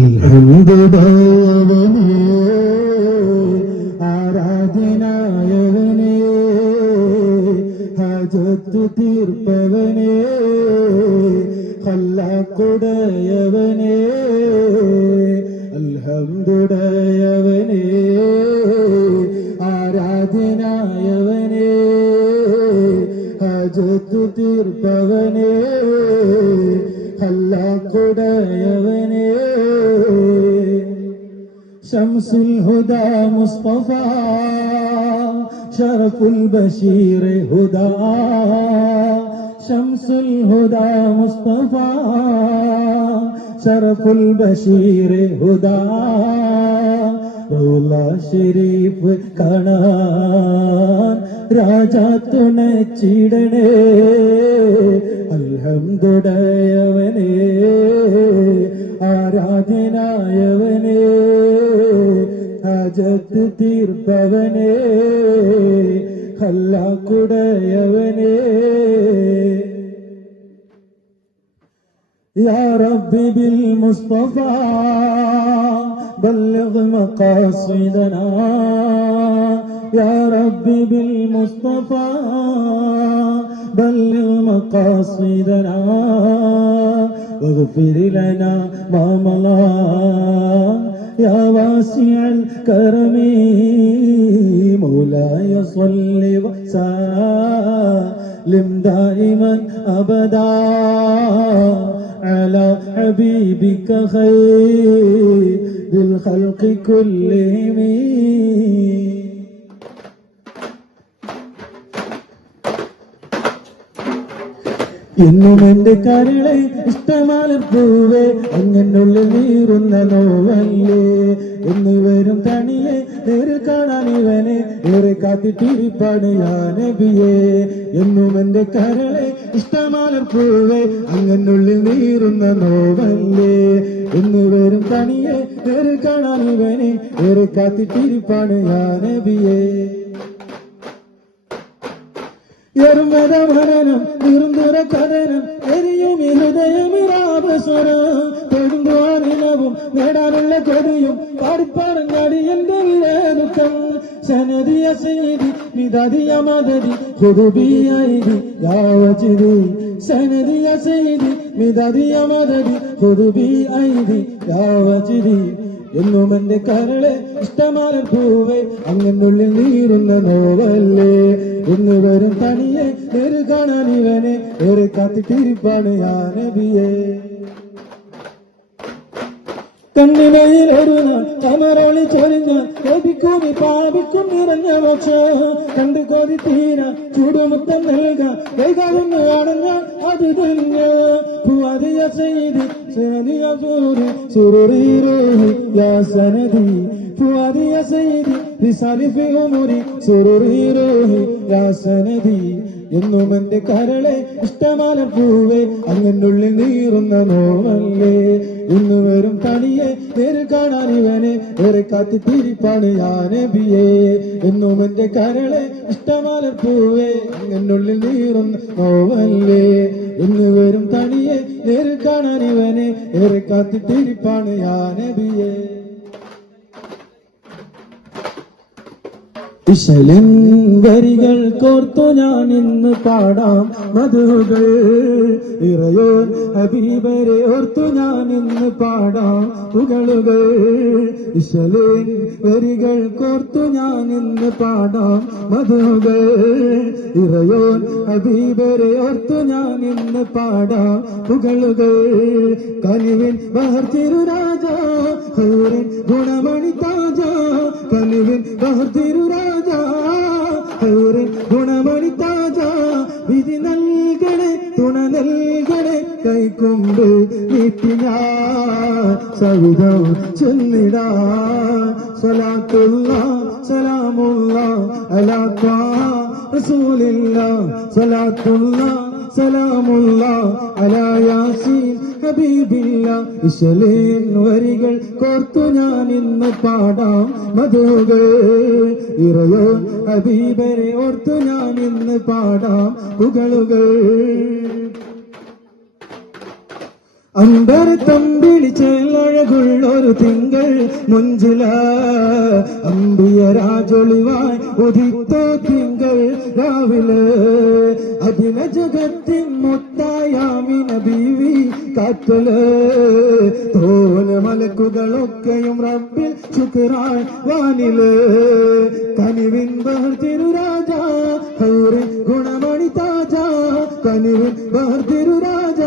അൽഹംദുലില്ലാഹ് ആരാധനായവനെ ഹജത്തു തീർപ്പവനെ ഹല്ലാക്കുടയവനെ അൽഹംദുടയവനെ ആരാധനായവനെ ഹജത്തു തീർപ്പവനെ شمس الهدى مصطفى شرف البشير هدى شمس الهدى مصطفى شرف البشير هدى റൗല ഷെരീഫ് കാണാൻ രാജാ തുണച്ചിടണേ അൽഹംദുടയവനേ ആരാധനായവനേ ഹജത്ത് തീർപ്പവനേ ഹല്ലാക്കുടയവനേ يا رب بالمصطفى بلغ مقاصدنا يا رب بالمصطفى بلغ مقاصدنا واغفر لنا ما مضى يا واسع الكرم مولاي صل وسلم دائما أبدا على حبيبك خير الخلق كلهم. എന്നും എന്റെ കരളെ ഇഷ്ടമാലപ്പൂവേ അങ്ങനുള്ളിൽ നീറുന്ന നോവല്ലേ. എന്ന് വരും തണിയെ നേരിൽ കാണാൻ ഇവനെ ഏറെ കാത്തിട്ടിരിപ്പാണ് ഞാനബിയെ എന്നും എന്റെ കരളെ ഇഷ്ടമാലപ്പൂവേ അങ്ങനുള്ളിൽ നീറുന്ന നോവല്ലേ. എന്ന് വരും തണിയെ നേരിൽ കാണാൻ ഇവനെ ഏറെ കാത്തിട്ടിരിപ്പാണ് ഞാനബിയെ எறும்பத மரணம் இருந்துர கதனம் எரியும் இருதயம் ராபசுரம் தொடுங்குவார் இனவும் வேடாருள்ள கொடியும் பார்ப்பாரங்காடி என்றல்ல துக்கம் சனதிய செய்தி மிததிய மததி குதுபி ஐதி யாவச்சிதி சனதிய செய்தி மிததிய மததி குதுபி ஐதி யாவச்சிதி എന്നും എന്റെ കരളെ ഇഷ്ടമാല പൂവേ. അങ്ങനുള്ളിൽ നീറുന്ന നോവല്ലേ. എന്ന് വരും തനിയെ നേര് കാണാൻ ഇവനെ. ഒരു കാത്തിട്ടിരിപ്പാണ് ഞാൻ കണ്ണിനയിൽ നാൾ കമറോളി ചൊരിഞ്ഞ കൊതിക്കും പാപിക്കും നിറഞ്ഞ വച്ച കണ്ടു കൊതി തീര ചൂടുമുത്തം നൽക. വൈകാതൊന്ന് അടഞ്ഞ അത് തിരിഞ്ഞ് പൂവതിയ ചെയ്തി ചെറിയ സൂരി സുറുറീറോഹി യാ സനദി പൂവതിയ ചെയ്തി റിസാലിഫി ഉമുരി സുറുറീറോഹി യാ സനദി എന്നും എന്റെ കരളെ ഇഷ്ടമാല പൂവേ അങ്ങനുള്ളിൽ നീറുന്ന നോവല്ലേ. ഇന്ന് വരും തണിയെ നേര് കാണാൻ ഇവനെ ഏറെ കാത്തിട്ടിരിപ്പാണ് ഞാനബിയെ എന്നും എന്റെ കരളെ ഇഷ്ടമാല പൂവേ അങ്ങനുള്ളിൽ നീറുന്ന നോവല്ലേ. ഇന്ന് വരും തണിയെ നേര് കാണാൻ ഇവനെ ഏറെ കാത്തിട്ടിരിപ്പാണ് ഞാനബിയെ ഇശലിൻ വരികൾ കോർത്തു ഞാൻ ഇന്ന് പാടാം. മധുകൾ ഇറയോ ഹബീബരെ ഓർത്തു ഞാൻ ഇന്ന് പാടാം. പുകളുകൾ ഇശലിൻ വരികൾ കോർത്തു ഞാൻ ഇന്ന് പാടാം. മധുകൾ ഇറയോ ഹബീബരെ ഓർത്തു ഞാൻ ഇന്ന് പാടാം. പുകളുകൾ കനിവിൻ ബഹർ തിരുരാജ ഗുണമണി താജ കനിവിൻ ബഹർ ഹൈറിൻ ഗുണമണി താജ വരികൾ കോർത്തു ഞാൻ ഇന്ന് പാടാം മധുകൾ ഇറയോ ഹബീബരെ ഓർത്തു ഞാൻ ഇന്ന് പാടാം പുകളുകൾ. അമ്പര തമ്പിളി ചെല്ലഴകുള്ളൊരു തിങ്കൾ മുഞ്ചില. അമ്പിയ രാജൊളിവായി ഉദിത്ത തിങ്കൾ രാവിലെ. അതിന ജഗത്തിൻ മുത്തായാമിന ബീവി കാറ്റൽ തോല മലക്കുകളൊക്കെയും റബ്ബിൽ ശുക്രാൻ വാനിൽ. കനിവിൻ ബഹർ തിരുരാജ ഹൈറിൻ ഗുണമണി താജ. കനിവിൻ ബഹർ തിരുരാജ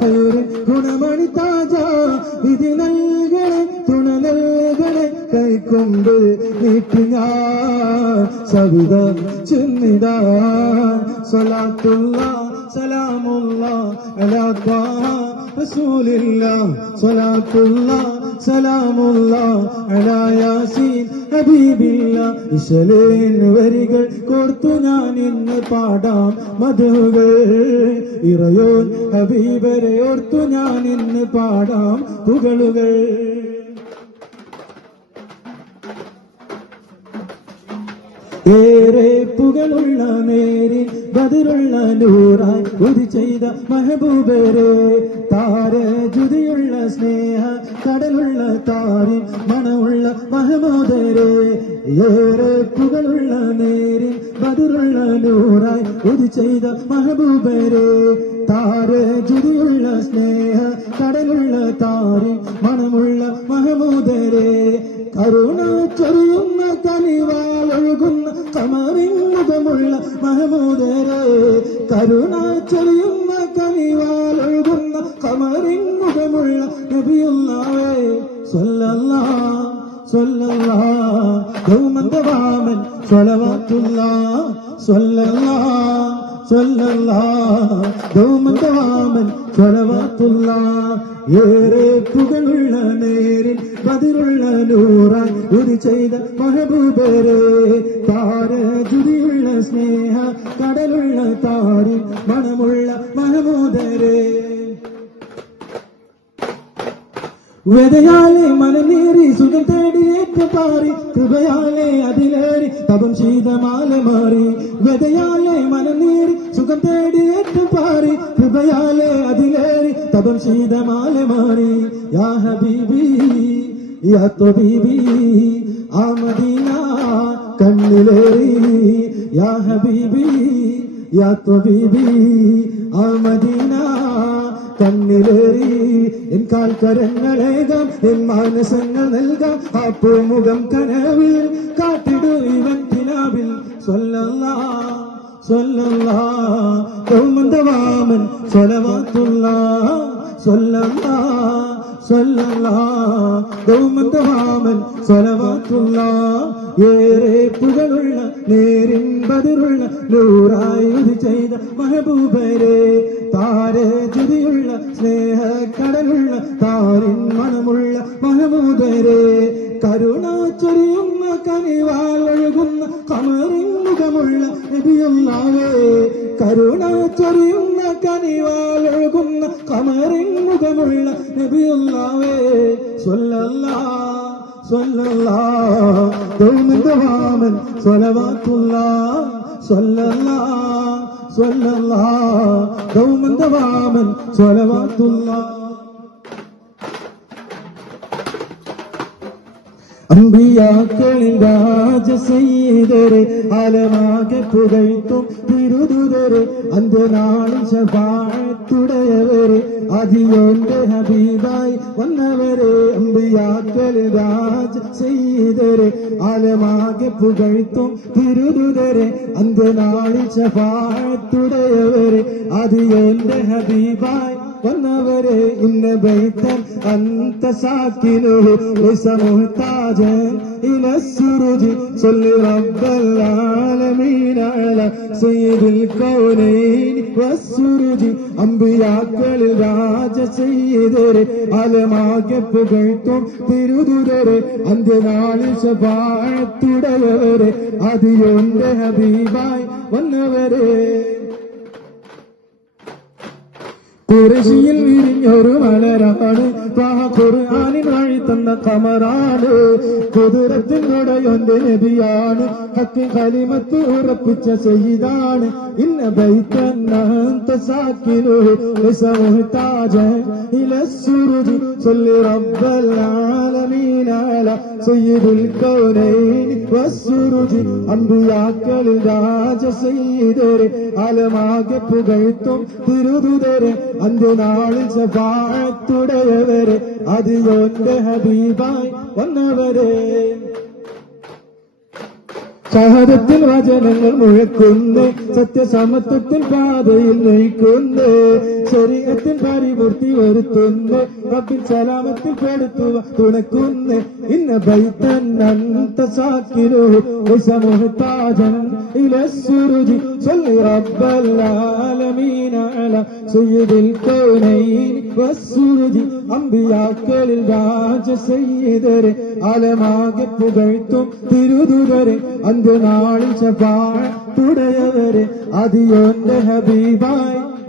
ഹൈറിൻ ഗുണമണി താജ. വിധി നൽകണേ തുണ നൽകണേ കൈക്കൊണ്ട് നീട്ടി ഞാൻ സവിത ചെന്നിടാത്തുള്ള സ്വലാത്തുള്ള സലാമുള്ള അലാ ത്വാഹ റസൂലില്ല സ്വലാത്തുള്ള സലാമുള്ള. അലാ യാസീൻ ഹബീബില്ല. ഇശലേൻ വരികൾ കോർത്തു ഞാൻ ഇന്ന് പാടാം മധുകൾ. ഇറയോൻ ഹബീബരെ ഓർത്തു ഞാൻ ഇന്ന് പാടാം പുകളുകൾ. പുകളുള്ള നേരി ബതിരുള്ള നൂറായി ഉതി ചെയ്ത മഹബൂബരെ. താര ജുതിയുള്ള സ്നേഹ കടലുള്ള താരി മണമുള്ള മഹമോദരെ. ഏറെ പുകളുള്ള നേരി ബതിരുള്ള നൂറായി ഉതി ചെയ്ത മഹബൂബരെ. താര ജുതിയുള്ള സ്നേഹ കടലുള്ള താരി മണമുള്ള മഹമൂദരെ. കരുണ ചൊരിയുന്ന കനിവാളൊഴുകുന്ന കമറിമുഖമുള്ള മഹമൂദരെ കരുണ ചൊരിയുന്ന കമറിൻ മുഖമുള്ള നബിയുള്ളവേ സ്വല്ലല്ലാ സ്വല്ലല്ലാ. ഗൗമന്ദവാമൻ സ്വലവാത്തുള്ള സ്വല്ലല്ലാ. സ്വല്ലല്ലാ ഗൗമന്തവാമൻ സ്വലവാത്തുള്ള ഏറെ പുകളുള്ള നേരിൽ പതിരുള്ള നൂറാൻ ഒരു ചെയ്ത മഹബൂബരെ താര ജുതിയുള്ള സ്നേഹ കടലുള്ള താരിൽ മണമുള്ള മഹമൂദരെ. വെതയാലെ മനനേറി സുഖം തേടിയേറ്റ പാറി കൃപയാലെ അതിലേറി തപം ശീതമാല മാറി. വെതയാലെ മനനേറി സുഖം തേടിയേറ്റ പാറി കൃപയാലെ അതിലേറി തപം ശീതമാല മാറി. യാ ഹബീബി യാ തൊബീബി ആ മദീന കണ്ണിലേറി. യാ ഹബീബി യാ തൊബീബി ആ മദീന എൻ കാൽക്കരങ്ങളേകാം എൻ മാനസങ്ങൾ നൽകാം. ആ പൂമുഖം കനവിൽ കാട്ടിടു ഇവൻ കിനാവിൽ സ്വല്ലല്ലാ സ്വല്ലല്ലാ കൗമന്തവാമൻ സ്വലവാത്തുള്ള സ്വല്ലല്ലാ. ഗൗമന്തവാമൻ സ്വലവാത്തുള്ള ഏറെ പുകളുള്ള നേരിൻ നൂറായി ഉതി ചെയ്ത മഹബൂബരെ. താരെ ചുതിയുള്ള സ്നേഹക്കടലുള്ള താരിൻ മണമുള്ള മഹമൂദരെ. കരുണ ചൊരിയുന്ന കനിവാൾ ഒഴുകുന്ന കമറിൻ മുഖമുള്ള നബിയല്ലാവേ കരുണ ചൊരിയുന്ന കനിവാൾ ഒഴുകുന്ന കമറിൻ മുഖമുള്ള സ്വല്ലല്ല സ്വല്ലല്ലാ സ്വല്ലല്ലാ സ്വലവാക്കുള്ള സ്വലവാത്തുള്ള സ്വല്ലല്ലാ സ്വല്ലല്ലാ ദൗമന്തവാമൻ സ്വലവാത്തുള്ള അമ്പിയാക്കളിൽ രാജസീതരെ അലമാകെ പുകഴ്ത്തും തിരുതുതരെ അന്ത്യനാളിൽ ശപാഴത്തുടയവരെ അതിയോന്റെ ഹബീബായി വന്നവരെ. അമ്പിയാക്കളിൽ രാജസീതരെ അലമാകെ പുകഴ്ത്തും തിരുതുതരെ അന്ത്യനാളിൽ ശപാഴത്തുടയവരെ അതിയോന്റെ ഹബീബായി വന്നവരെ ഇന്ന ബൈത്തൻ അന്ത സാക്കിനുഹു ലൈസ മുഹ്താജൻ ഇല സുരുജി സല്ലി റബ്ബൽ ആലമീൻ അല സയ്യിദുൽ കൗനൈൻ വസ്സുരുജി അമ്പിയാക്കളിൽ രാജ സയ്യിദരെ അലമാകെ പുകഴ്ത്തും തിരുതുരരെ. അന്ത്യനാളിൽ ശബാഴത്തുടയവരെ അതിയോന്റെ ഹബീബായി വന്നവരെ. കുറശിയിൽ വിരിഞ്ഞൊരു മലരാണ് ഖുർആാനിൻ വഴിത്ത തന്ന കമറാണ് കുതിരത്തിനുടയൊന്റെ നബിയാണ് ഹക്ക് കലിമത്ത് ഉറപ്പിച്ച സയ്യിദാണ് ഇന്ന ബൈത്തന്നന്ത സാക്കിനു മുഹ്താജ ഇല السرج صل رب العالمين على سيد الكونين والسرج അമ്പിയാക്കളിൽ രാജ സയ്യിദരെ അലമാകെ പുകഴ്ത്തും തിരുതുതരെ അന്ത്യനാളിൽ സഫാത്തുടയവരെ അതിയോന്റെ ഹബീബായി വന്നവരെ സഹദത്തിൽ വചനങ്ങൾ മുഴക്കുന്നു സത്യസമത്വത്തിൽ പാതയിൽ നയിക്കുന്നു ശരീരത്തിൽ പരിപൂർത്തി വരുത്തുന്നു. റബ്ബിൻ സലാമത്തിൽ പെടുത്തുക തുണക്കുന്നു. ഇന്ന ബൈത്തന്നന്ത സാക്കിനു സമൂഹത്താജൻ ഇല സുരുജി. ചൊല്ലി റബ്ബൽ ആലമീന അല സയ്യിദിൽ കൗനൈൻ വസ്സുരുജി. അമ്പിയാക്കളിൽ രാജ സയ്യിദരെ അലമാകെ പുകഴ്ത്തും തിരുതുതരെ അന്ത്യനാളിൽ തുടയവരെ. അതിയോന്റെ ഹബീബായി